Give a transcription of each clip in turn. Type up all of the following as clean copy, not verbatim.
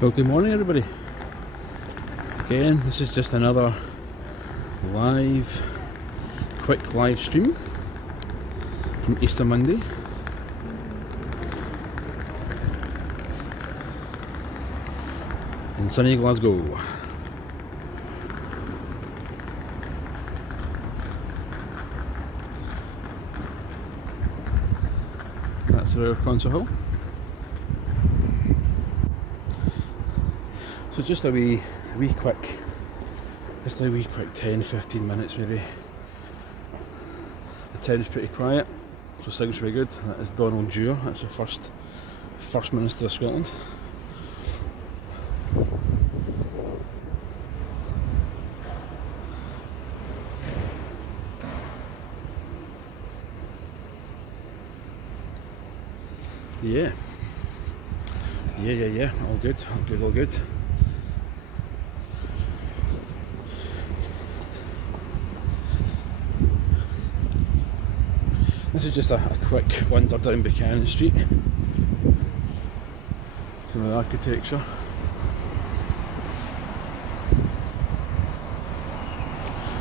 Well, good morning everybody. Again, this is just another quick live stream from Easter Monday. In sunny Glasgow. That's our concert hall. So just a wee quick 10-15 minutes maybe. The town's pretty quiet, so signal's pretty good. That is Donald Dewar, that's the first Minister of Scotland. Yeah. All good. This is just a quick wander down Buchanan Street. Some of the architecture.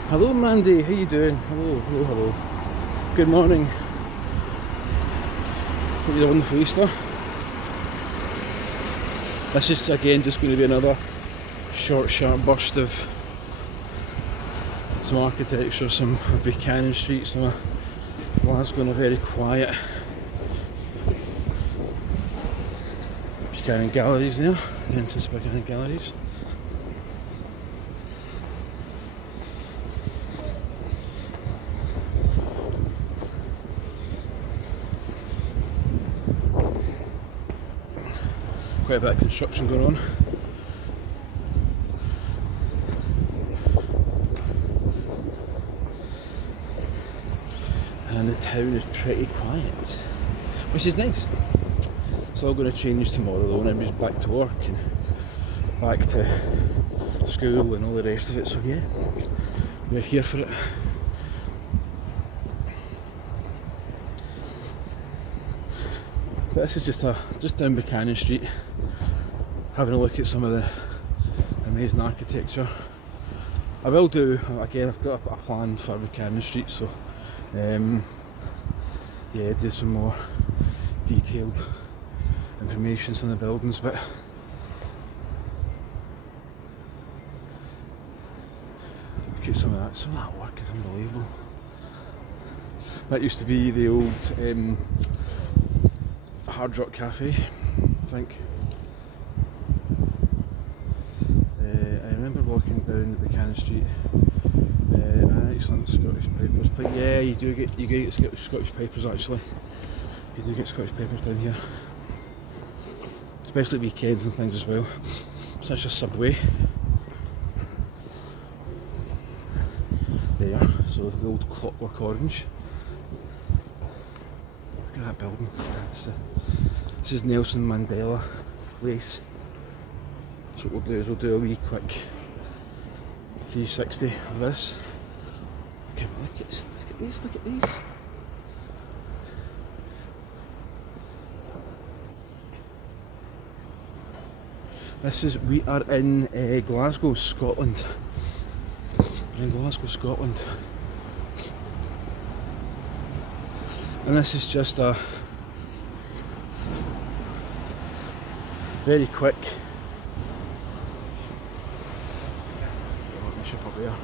Hello Mandy, how you doing? Hello. Good morning. Hope you had a wonderful Easter. This is again just going to be another short sharp burst of some architecture, some of Buchanan Street, some of Glasgow in a very quiet Buchanan Galleries there, the entrance to Buchanan Galleries. Quite a bit of construction going on. And the town is pretty quiet, which is nice. It's all going to change tomorrow though, and everybody's back to work and back to school and all the rest of it, so yeah, we're here for it. But this is just down Buchanan Street, having a look at some of the amazing architecture. I will do, again, I've got a plan for Buchanan Street, so yeah, do some more detailed information on the buildings, but look at some of that work is unbelievable. That used to be the old Hard Rock Cafe, I think. I remember walking down the Buchanan Street. Excellent Scottish Pipers. Yeah, you get Scottish Pipers actually. You do get Scottish Pipers down here, especially weekends and things as well. Such a Subway. There, so the old Clockwork Orange. Look at that building. This is Nelson Mandela Place. So what we'll do is we'll do a wee quick 360 of this. Look at these. We are in Glasgow, Scotland. We're in Glasgow, Scotland. And this is just a very quick ship up there.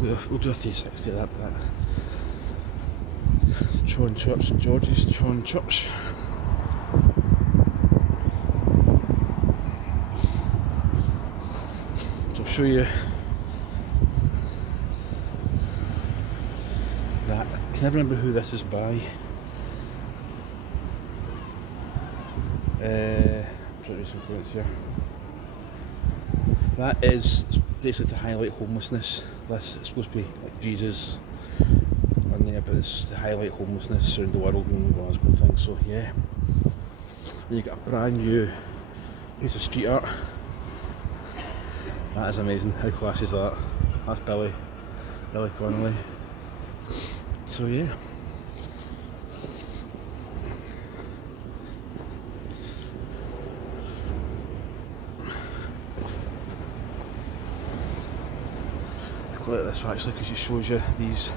We'll do a 360 of that. Tron Church, St George's Tron Church. So I'll show you that. I can never remember who this is by. I'm trying to read some comments here. That is basically to highlight homelessness. This is supposed to be like Jesus on there, but it's to highlight homelessness around the world and Glasgow and things. So yeah, and you get a brand new piece of street art. That is amazing. How classy is that? That's Billy. Billy Connolly. So yeah. I quite like this actually because it shows you these.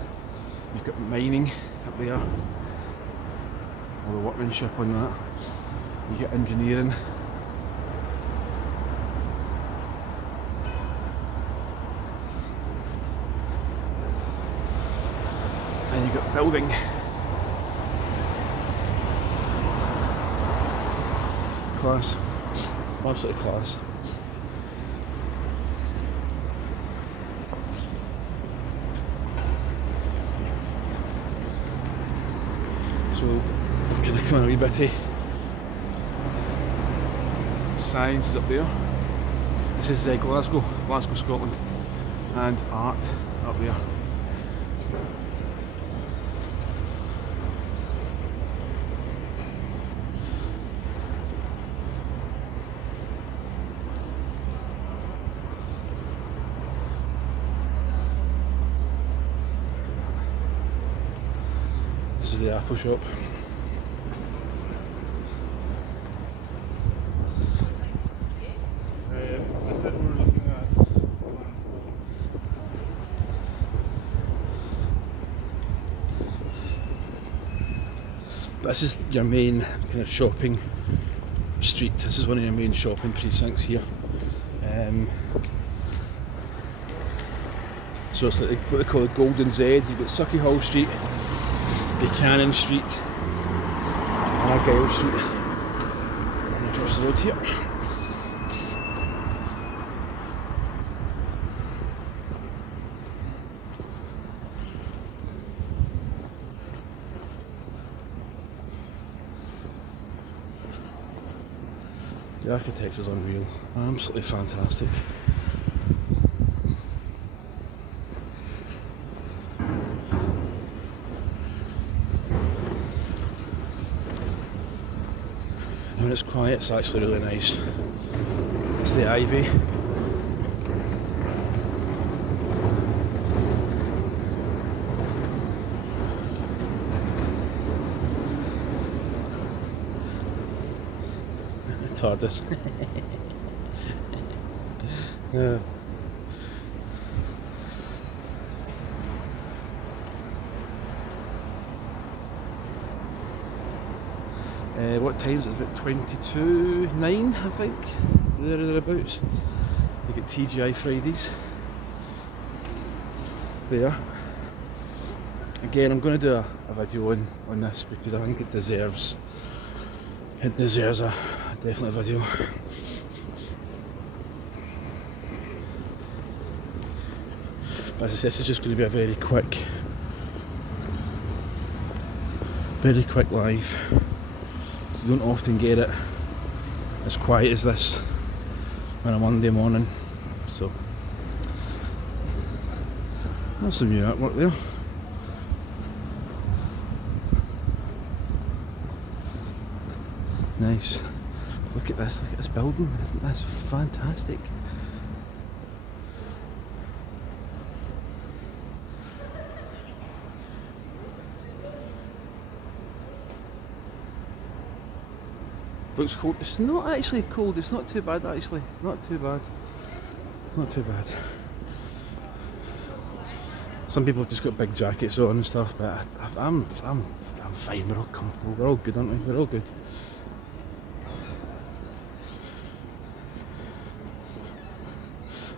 You've got mining up there, all the workmanship on that. You get engineering. And you got building. Class. Absolutely class. So I'm going to come on a wee bit of science up there. This is Glasgow, Scotland, and art up there. This is the Apple shop. This is your main kind of shopping street. This is one of your main shopping precincts here. So it's like what they call the Golden Z. You've got Sucky Hall Street, Buchanan Street, Argyle Street, and across the road here. The architecture's unreal, absolutely fantastic. When it's quiet, it's actually really nice. It's the ivy. TARDIS. Yeah. What times? It's about 22:09, I think, thereabouts. You get TGI Fridays there. Again, I'm going to do a video on this because I think it deserves a definite video. But as I said, this is just going to be a very quick live. You don't often get it as quiet as this on a Monday morning, so that's some new artwork there. Nice. Look at this building, isn't this fantastic? Looks cold. It's not actually cold, it's not too bad actually. Not too bad. Some people have just got big jackets on and stuff, but I'm fine, we're all comfortable, we're all good, aren't we? We're all good.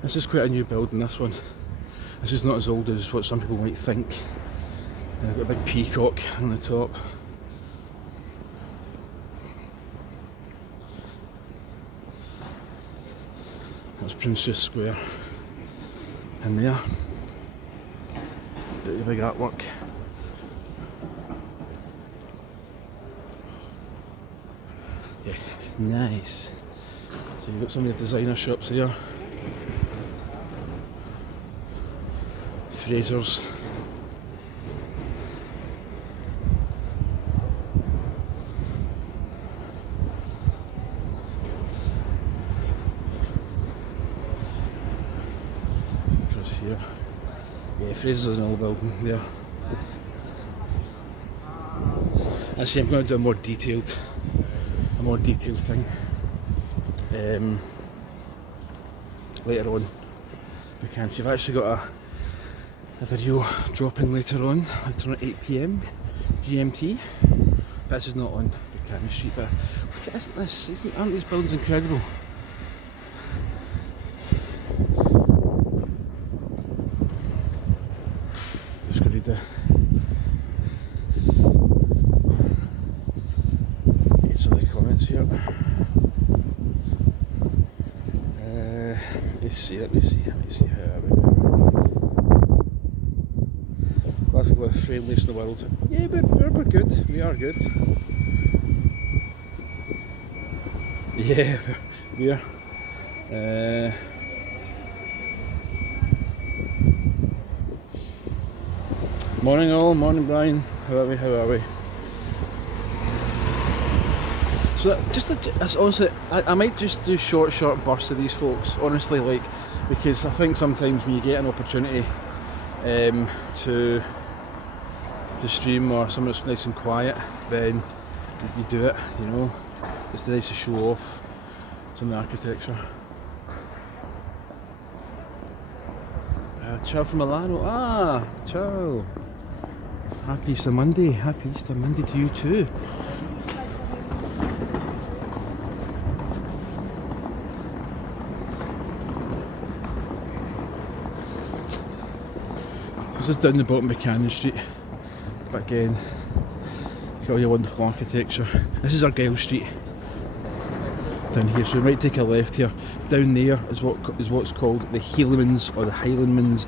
This is quite a new building, this one. This is not as old as what some people might think. I've got a big peacock on the top. That's Princess Square in there. The big artwork. Yeah, nice. So you've got some of the designer shops here. Fraser's. Here. Yeah, Fraser's an old building there. I see I'm going to do a more detailed thing later on. Because you've actually got a video dropping later on at 8 PM GMT. But this is not on Buchanan Street, but look at this, aren't these buildings incredible? Just gonna read some of the comments here. Let me see how Glasgow are the friendliest in the world. Yeah, we're good. We are good. Yeah, we are. Morning all, morning Brian. How are we? So honestly, I might just do short bursts of these folks, honestly, like, because I think sometimes when you get an opportunity to stream or something that's nice and quiet, then you do it, you know. It's nice to show off some of the architecture. Ciao from Milano. Ciao. Happy Easter Monday to you too. This is down the bottom of Buchanan Street, but again, got all your wonderful architecture. This is Argyle Street down here, so we might take a left here. Down there is what's called the Highlandman's or the Highlandman's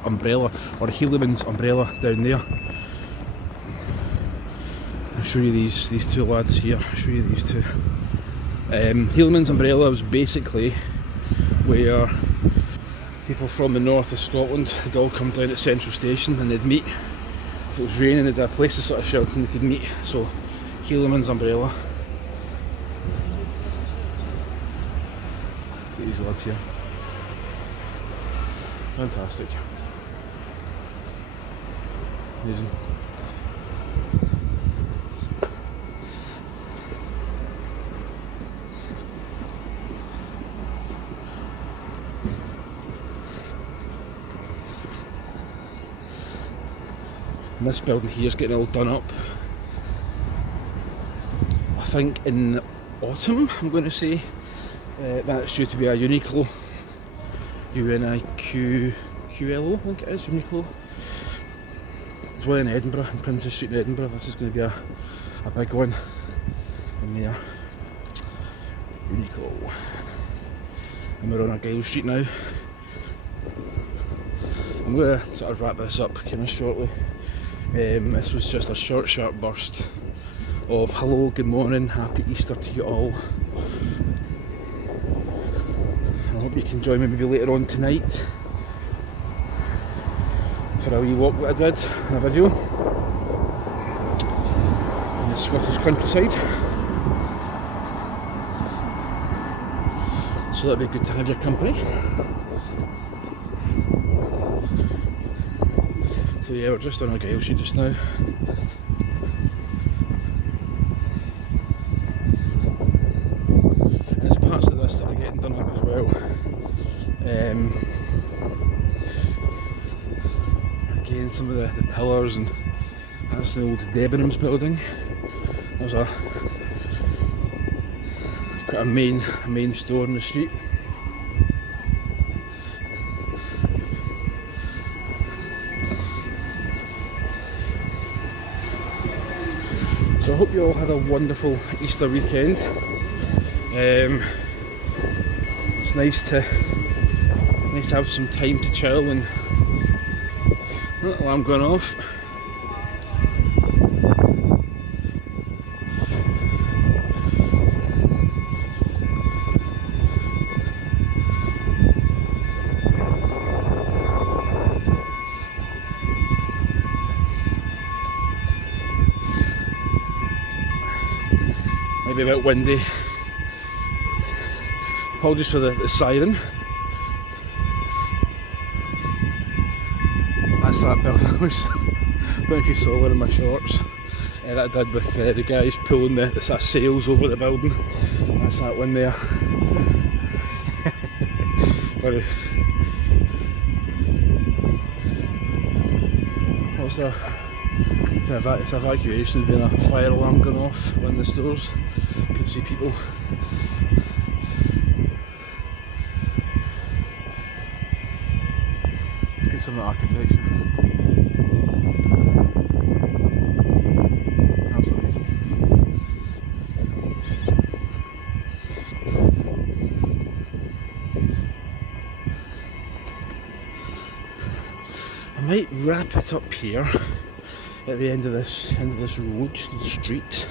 umbrella, or the Highlandman's umbrella down there. I'll show you these two lads here. I'll show you these two. Highlandman's umbrella was basically where people from the north of Scotland would all come down at Central Station and they'd meet. If it was raining, they'd have a place to sort of shelter and they could meet. So, Highlandman's umbrella. Look at these lads here. Fantastic. Amazing. And this building here is getting all done up. I think in autumn, I'm going to say. That's due to be a Uniqlo. UNIQLO, I think it is, Uniqlo. There's one in Edinburgh, in Princess Street in Edinburgh. This is going to be a big one in there. Uniqlo. And we're on Argyle Street now. I'm going to sort of wrap this up kind of shortly. This was just a short, sharp burst of hello, good morning, happy Easter to you all. I hope you can join me maybe later on tonight for a wee walk that I did in a video in the Scottish countryside. So that'd be good to have your company. So yeah, we're just on Argyle Street just now. And there's parts of this that are getting done up as well. Again, some of the pillars, and that's the old Debenhams building. There's quite a main store in the street. So I hope you all had a wonderful Easter weekend. It's nice to have some time to chill, and alarm going off. Maybe a bit windy. Apologies for the siren. That's that building. I don't know if you saw one of my shorts that I did with the guys pulling the sort of sails over the building. That's that one there. But what's that? It's evacuation. There's been a fire alarm going off in the stores. You can see people. Look at some of the architecture. Absolutely amazing. I might wrap it up here at the end of this road, the street.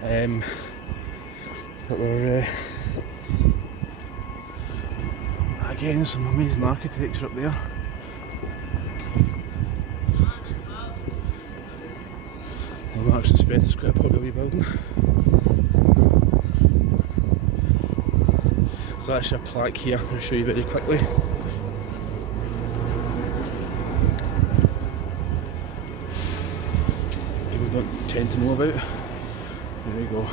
But we're again, some amazing architecture up there. The Marks and Spencer's quite a popular wee building. So that's actually a plaque here. I'll show you very quickly. Don't tend to know about. There we go.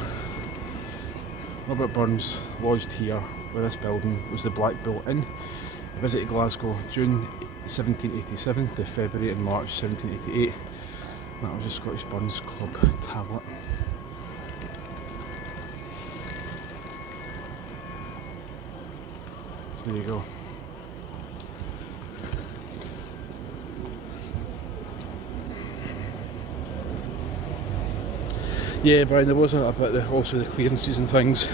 Robert Burns lodged here where this building was the Black Bull Inn. He visited Glasgow June 1787 to February and March 1788. That was the Scottish Burns Club tablet. So there you go. Yeah, Brian, there was a bit of also the clearances and things.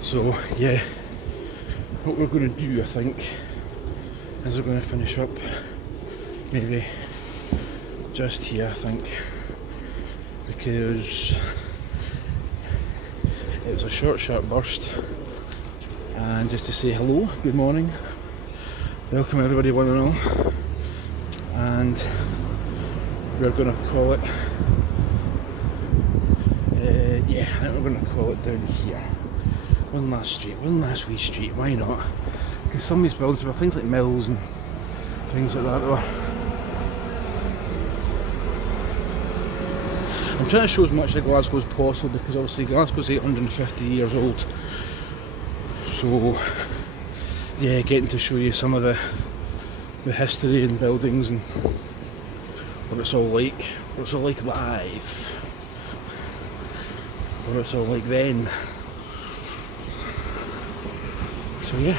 So yeah, what we're going to do, I think, is we're going to finish up maybe just here, I think, because it was a short burst, and just to say hello, good morning, welcome everybody, one and all, and we're going to call it. Yeah, I think we're going to call it down here. One last street, one last wee street, why not? Because some of these buildings were things like mills and things like that though. I'm trying to show as much of Glasgow as possible because obviously Glasgow's 850 years old. So yeah, getting to show you some of the history and buildings and what it's all like live. What it's all like then. So yeah.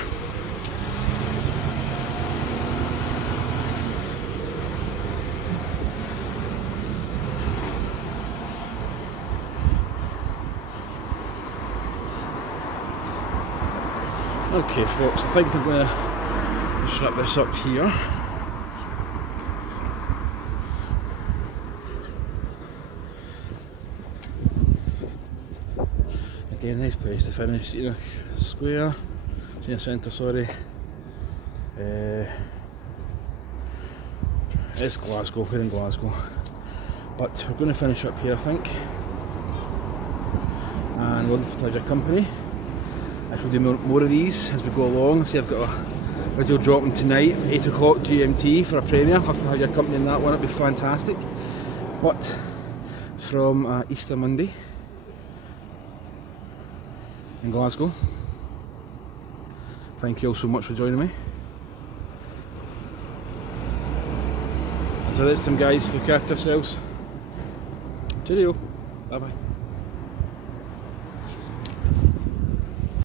Okay folks, I think I'm going to just wrap this up here. Again, nice place to finish. Enoch Square, Senior Centre, sorry. It's Glasgow, we're in Glasgow. But we're going to finish up here, I think. And wonderful to have your company. I shall do more of these as we go along. See, I've got a video dropping tonight, 8 o'clock GMT for a premiere. I'll have to have your company in that one, it'll be fantastic. But from Easter Monday in Glasgow. Thank you all so much for joining me. Until next time guys, look after yourselves. Cheerio. Bye bye.